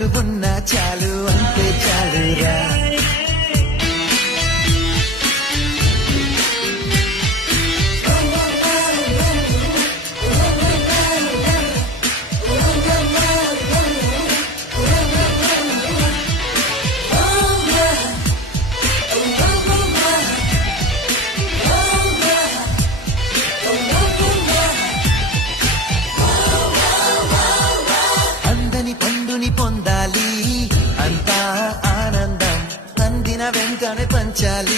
రోజులు ఉన్నా చాలు అంతే చాలురా. పండుని పొందాలి అంతా ఆనందం అందిన వెంటనే పంచాలి